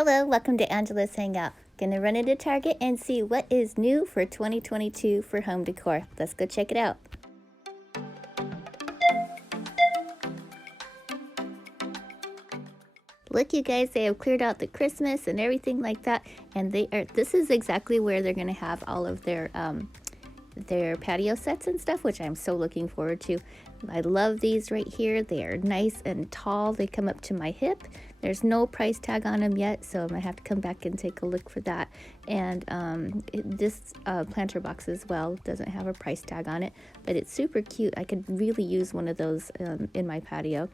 Hello, welcome to Angela's Hangout. Gonna run into Target and see what is new for 2022 for home decor. Let's go check it out. Look, you guys, they have cleared out the Christmas and everything like that, and this is exactly where they're gonna have all of their patio sets and stuff, which I'm so looking forward to. I love these right here. They are nice and tall. They come up to my hip. There's no price tag on them yet, so I'm gonna have to come back and take a look for that. And this planter box as well doesn't have a price tag on it, but it's super cute. I could really use one of those in my patio.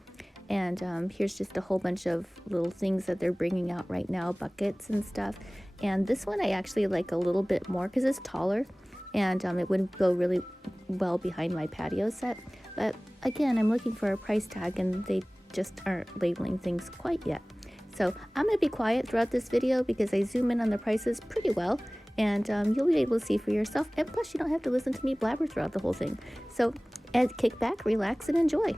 And here's just a whole bunch of little things that they're bringing out right now, buckets and stuff. And this one I actually like a little bit more because it's taller, and it wouldn't go really well behind my patio set. But again, I'm looking for a price tag and they just aren't labeling things quite yet. So I'm going to be quiet throughout this video because I zoom in on the prices pretty well, and you'll be able to see for yourself. And plus, you don't have to listen to me blabber throughout the whole thing. So kick back, relax, and enjoy.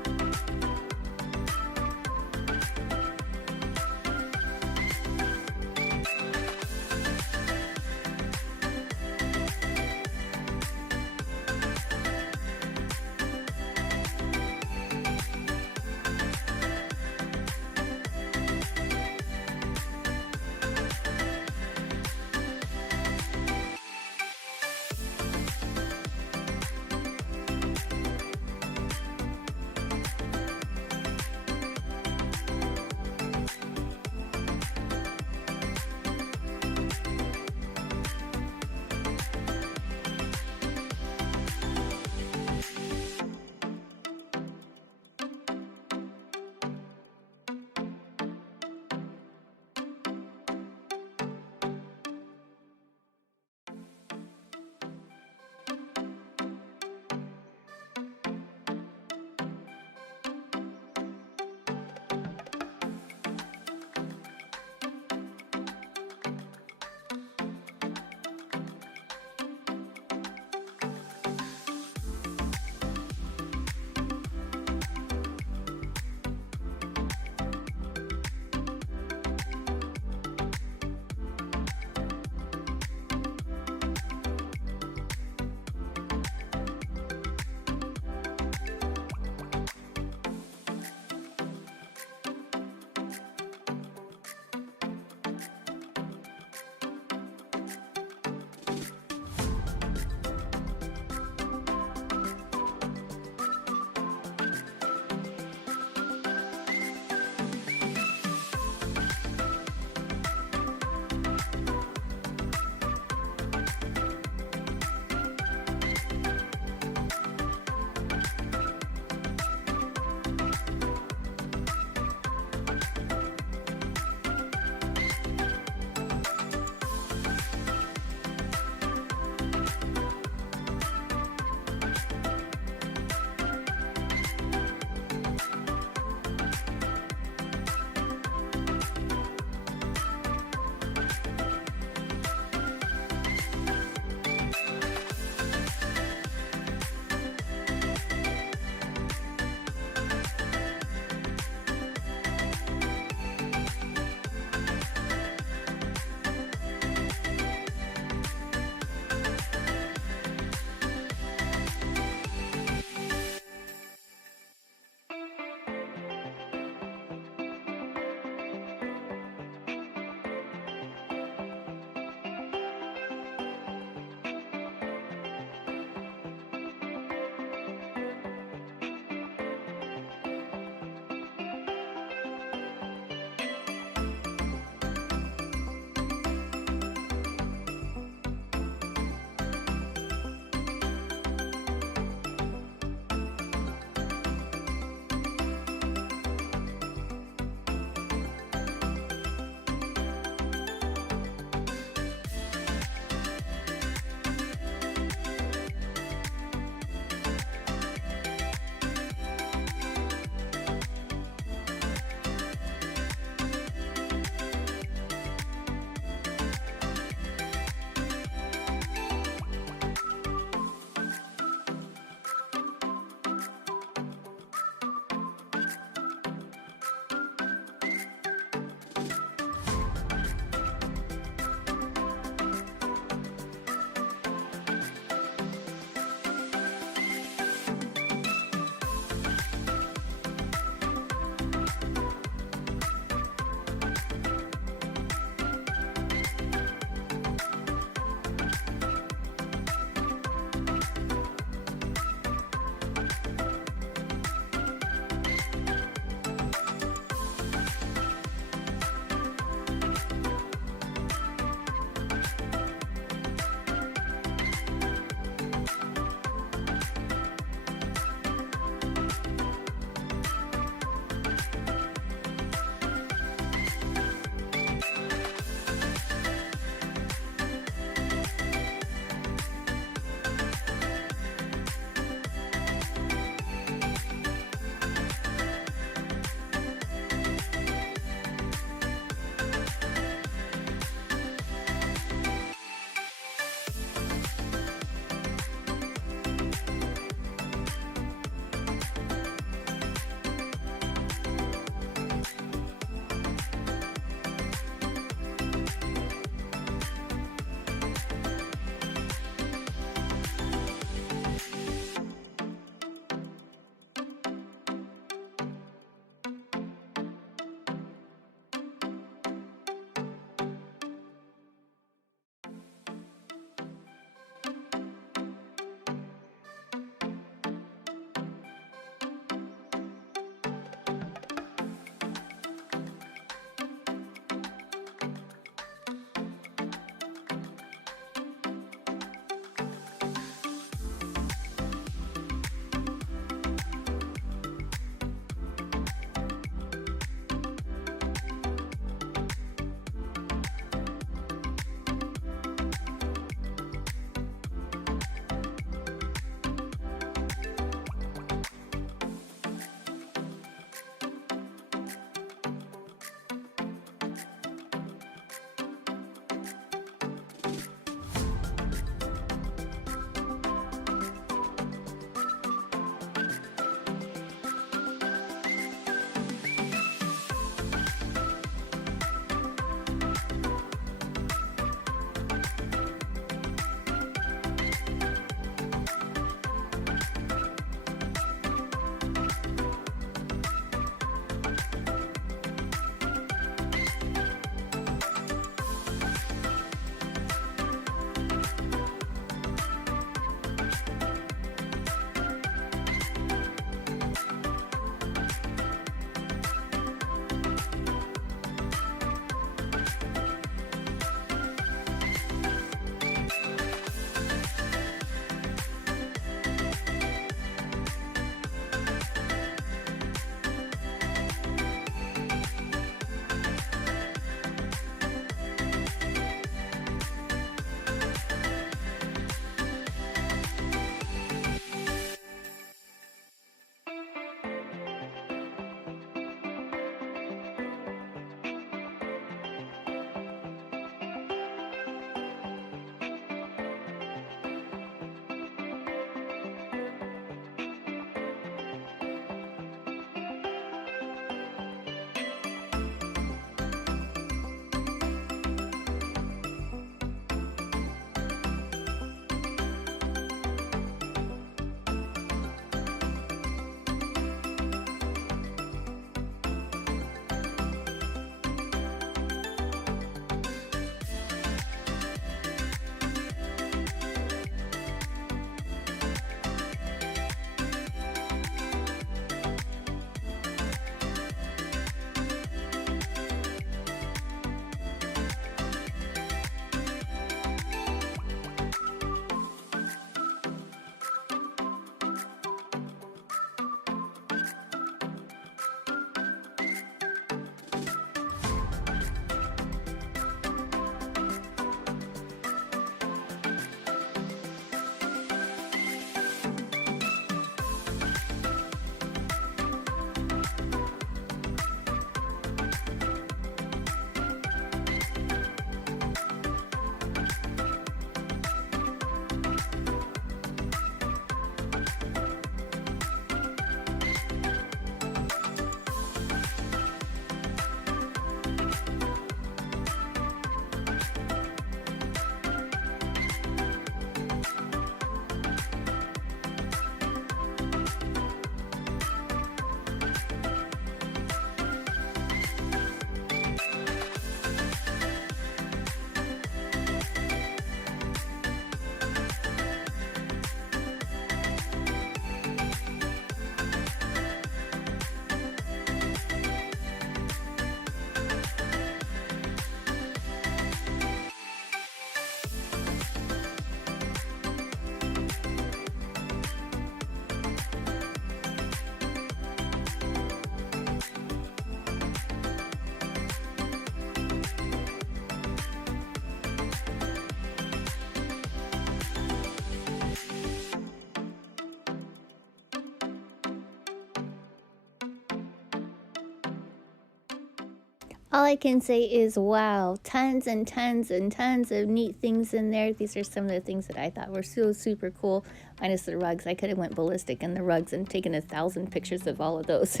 All I can say is wow, tons and tons and tons of neat things in there. These are some of the things that I thought were so super cool, minus the rugs. I could have went ballistic in the rugs and taken 1,000 pictures of all of those.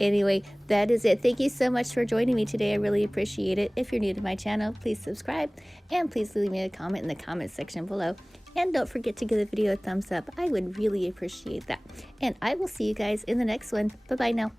Anyway, that is it. Thank you so much for joining me today. I really appreciate it. If you're new to my channel, please subscribe, and please leave me a comment in the comment section below. And don't forget to give the video a thumbs up. I would really appreciate that. And I will see you guys in the next one. Bye-bye now.